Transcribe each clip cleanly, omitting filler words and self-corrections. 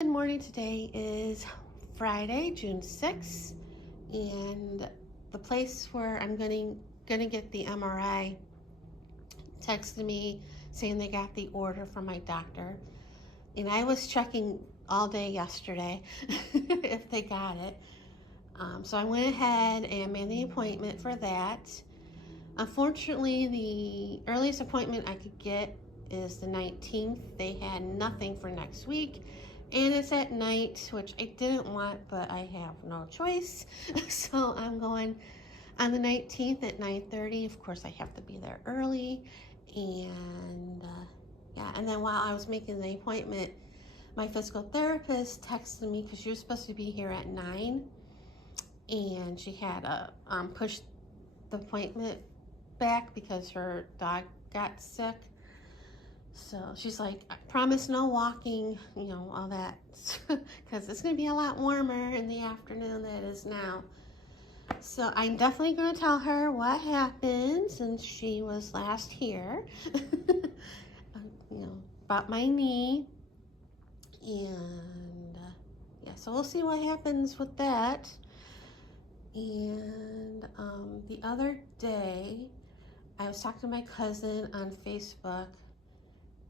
Good morning. Today is Friday, June 6th, and the place where I'm gonna get the MRI texted me saying they got the order from my doctor, and I was checking all day yesterday if they got it. So I went ahead and made the appointment for that. Unfortunately, the earliest appointment I could get is the 19th. They had nothing for next week. And it's at night, which I didn't want, but I have no choice. So I'm going on the 19th at 9:30. Of course, I have to be there early. And yeah, and then while I was making the appointment, my physical therapist texted me because she was supposed to be here at 9. And she had pushed the appointment back because her dog got sick. So she's like, I promise no walking, all that, because it's going to be a lot warmer in the afternoon than it is now. So I'm definitely going to tell her what happened since she was last here, about my knee. And yeah, so we'll see what happens with that. And the other day, I was talking to my cousin on Facebook,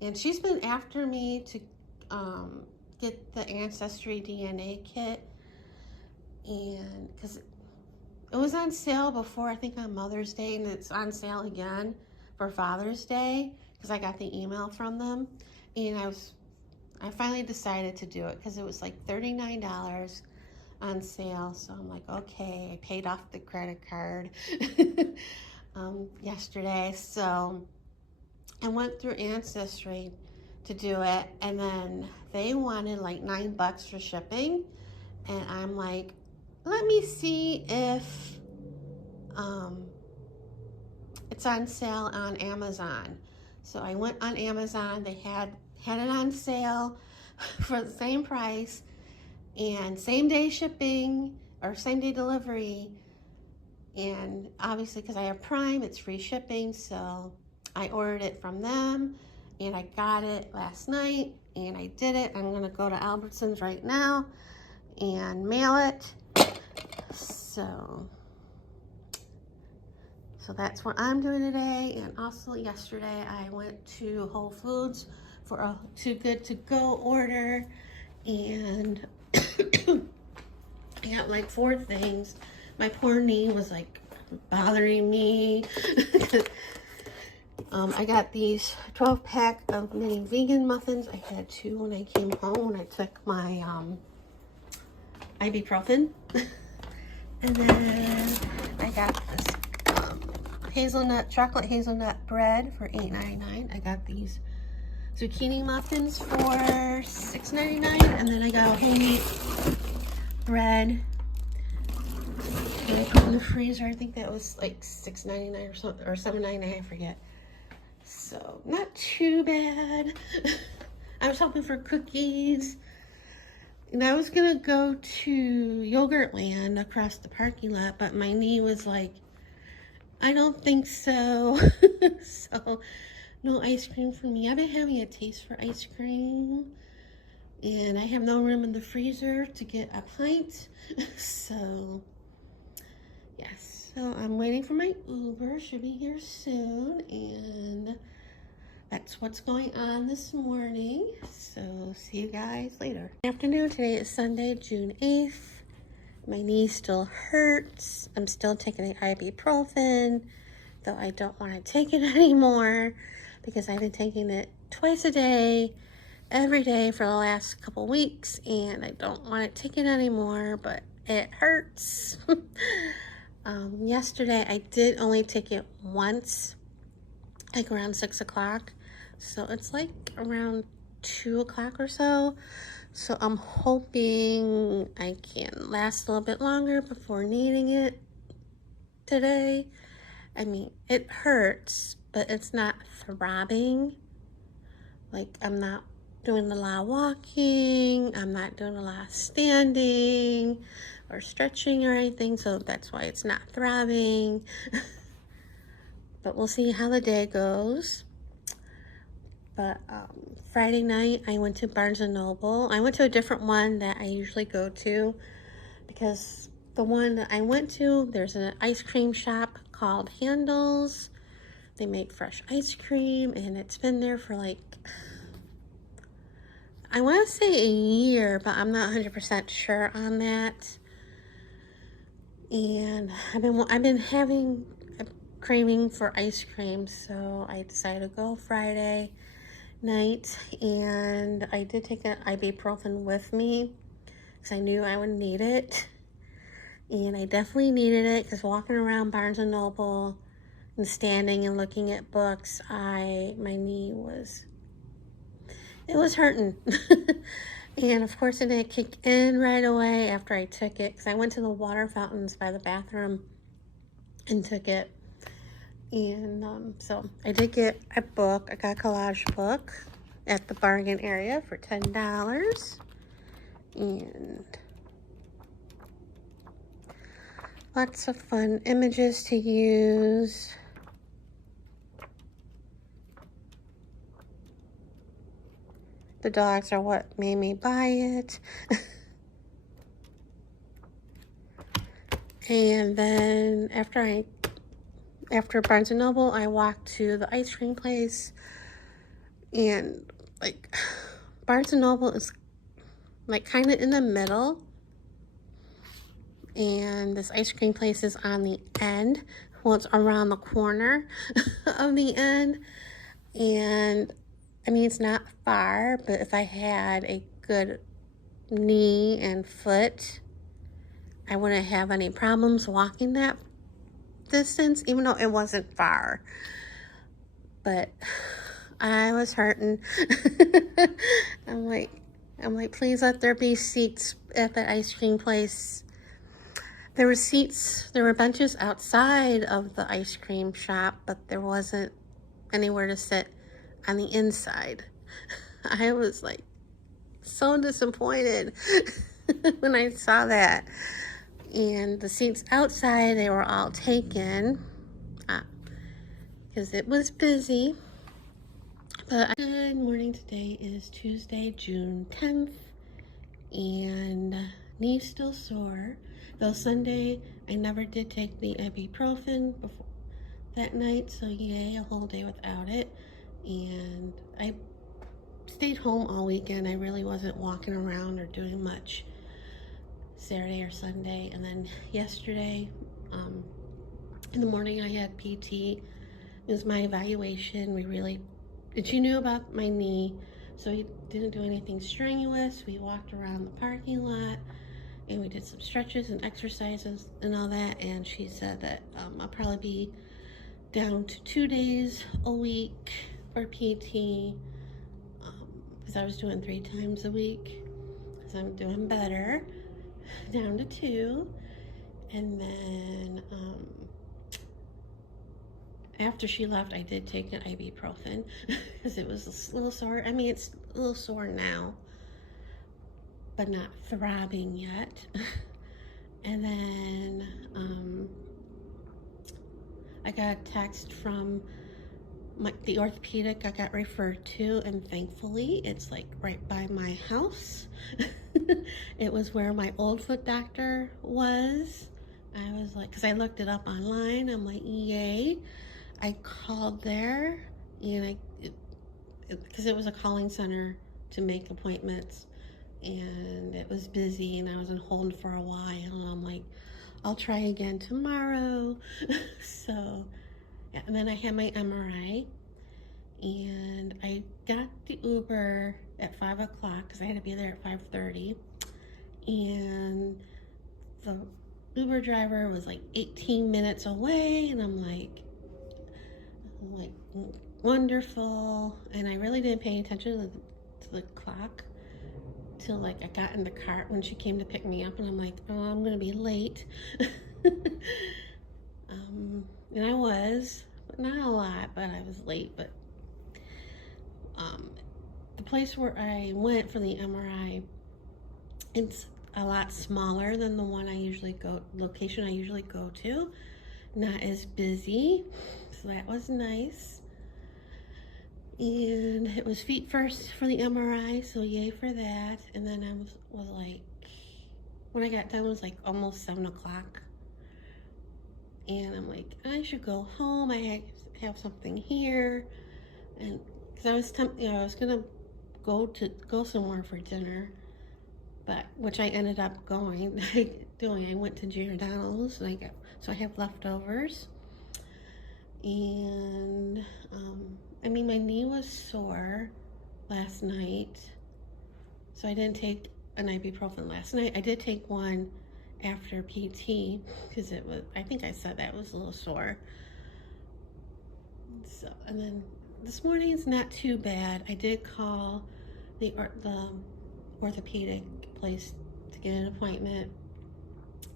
and she's been after me to get the Ancestry DNA kit, and because it was on sale before, I think on Mother's Day, and it's on sale again for Father's Day because I got the email from them, and I finally decided to do it because it was like $39 on sale. So I'm like, okay, I paid off the credit card yesterday, so I went through Ancestry to do it, and then they wanted like $9 for shipping, and I'm like, let me see if it's on sale on Amazon. So I went on Amazon. They had it on sale for the same price and same day shipping or same day delivery, and obviously because I have Prime, it's free shipping, so I ordered it from them, and I got it last night, and I did it. I'm gonna go to Albertsons right now and mail it. So that's what I'm doing today. And also yesterday I went to Whole Foods for a Too Good To Go order, and I got like 4 things. My poor knee was like bothering me. I got these 12-pack of mini vegan muffins. I had 2 when I came home when I took my ibuprofen. And then I got this chocolate hazelnut bread for $8.99. I got these zucchini muffins for $6.99. And then I got a whole wheat bread. And I put in the freezer. I think that was like $6.99 or something, or $7.99, I forget. So not too bad. I was hoping for cookies, and I was gonna go to Yogurtland across the parking lot, but my knee was like, I don't think so. So no ice cream for me. I've been having a taste for ice cream, and I have no room in the freezer to get a pint. So yes. So I'm waiting for my Uber. Should be here soon, and that's what's going on this morning. So see you guys later. Good afternoon. Today is Sunday, June 8th. My knee still hurts. I'm still taking the ibuprofen, though I don't want to take it anymore because I've been taking it twice a day, every day for the last couple weeks, and I don't want to take it anymore, but it hurts. Yesterday I did only take it once, like around 6 o'clock. So it's like around 2 o'clock or so. So I'm hoping I can last a little bit longer before needing it today. I mean, it hurts, but it's not throbbing. Like, I'm not doing a lot of walking. I'm not doing a lot of standing or stretching or anything. So that's why it's not throbbing. But we'll see how the day goes. But Friday night, I went to Barnes & Noble. I went to a different one that I usually go to because the one that I went to, there's an ice cream shop called Handles. They make fresh ice cream, and it's been there for like, I want to say a year, but I'm not 100% sure on that. And I've been having a craving for ice cream, so I decided to go Friday night, and I did take an ibuprofen with me because I knew I would need it, and I definitely needed it because walking around Barnes & Noble and standing and looking at books, my knee was hurting. And of course it didn't kick in right away after I took it because I went to the water fountains by the bathroom and took it. And so I did get a book. I got a collage book at the bargain area for $10. And lots of fun images to use. The dogs are what made me buy it. And then after Barnes & Noble, I walked to the ice cream place. And like Barnes & Noble is like kind of in the middle. And this ice cream place is on the end. Well, it's around the corner of the end. And I mean, it's not far, but if I had a good knee and foot, I wouldn't have any problems walking that distance, even though it wasn't far. But I was hurting. I'm like, please let there be seats at the ice cream place. There were seats, there were benches outside of the ice cream shop, but there wasn't anywhere to sit on the inside. I was like so disappointed when I saw that. And the seats outside, they were all taken because it was busy. But good morning. Today is Tuesday, June 10th, and knee's still sore. Though Sunday, I never did take the ibuprofen before that night, so yay, a whole day without it. And I stayed home all weekend. I really wasn't walking around or doing much Saturday or Sunday. And then yesterday, in the morning, I had PT. It was my evaluation. She knew about my knee, so we didn't do anything strenuous. We walked around the parking lot, and we did some stretches and exercises and all that. And she said that I'll probably be down to 2 days a week for PT, because I was doing 3 times a week, because I'm doing better, down to 2. And then after she left, I did take an ibuprofen because it was a little sore. I mean, it's a little sore now, but not throbbing yet. And then I got a text from the orthopedic I got referred to, and thankfully it's like right by my house. It was where my old foot doctor was. I was like, because I looked it up online, I'm like, yay. I called there, and because it was a calling center to make appointments, and it was busy, and I was on hold for a while, and I'm like, I'll try again tomorrow. So yeah, and then I had my MRI, and I got the Uber at 5 o'clock because I had to be there at 5:30, and the Uber driver was like 18 minutes away, and I'm like wonderful. And I really didn't pay attention to the clock till like I got in the car when she came to pick me up, and I'm like, oh, I'm gonna be late. And I was, but not a lot, but I was late. But the place where I went for the MRI, it's a lot smaller than the one location I usually go to. Not as busy, so that was nice. And it was feet first for the MRI, so yay for that. And then I was like, when I got done, it was like almost 7 o'clock. And I'm like, I should go home. I have something here. And because I was gonna go somewhere for dinner, but which I ended up doing. I went to Giordano's, and I have leftovers. And I mean, my knee was sore last night, so I didn't take an ibuprofen last night. I did take one after PT because I think I said that was a little sore. So, and then this morning is not too bad. I did call the orthopedic place to get an appointment,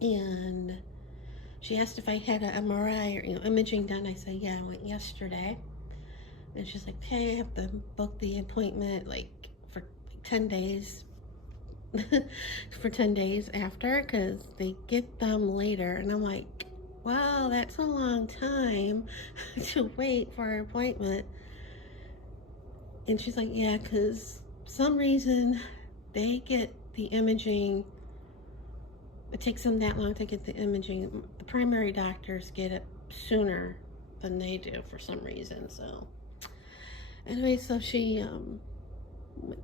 and she asked if I had an MRI or imaging done. I said, yeah, I went yesterday. And she's like, hey, I have to book the appointment for 10 days. For 10 days after, because they get them later. And I'm like, wow, that's a long time to wait for an appointment. And she's like, yeah, because some reason they get the imaging. It takes them that long to get the imaging. The primary doctors get it sooner than they do for some reason. So anyway, so she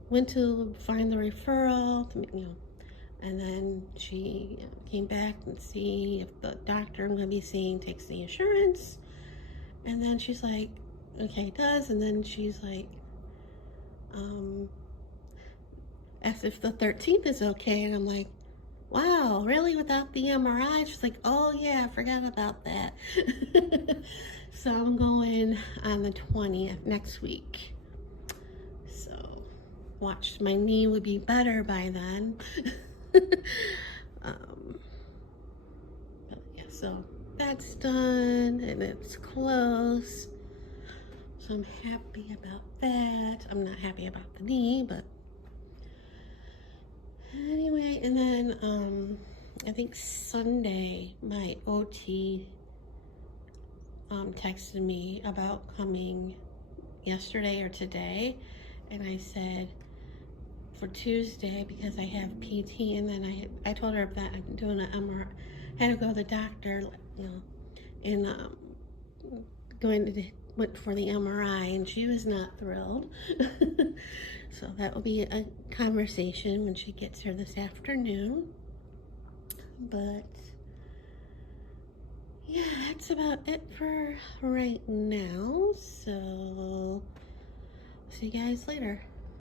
went to find the referral, and then she came back and see if the doctor I'm going to be seeing takes the insurance. And then she's like, okay, it does. And then she's like, asked if the 13th is okay. And I'm like, wow, really, without the MRI? She's like, oh yeah, I forgot about that. So I'm going on the 20th next week. So watch, my knee would be better by then. But yeah, so that's done and it's close. So I'm happy about that. I'm not happy about the knee, but anyway. And then I think Sunday my OT texted me about coming yesterday or today, and I said for Tuesday because I have PT, and then I told her that I'm doing an MRI. I had to go to the doctor, and went for the MRI, and she was not thrilled. So that will be a conversation when she gets here this afternoon. But yeah, that's about it for right now. So see you guys later.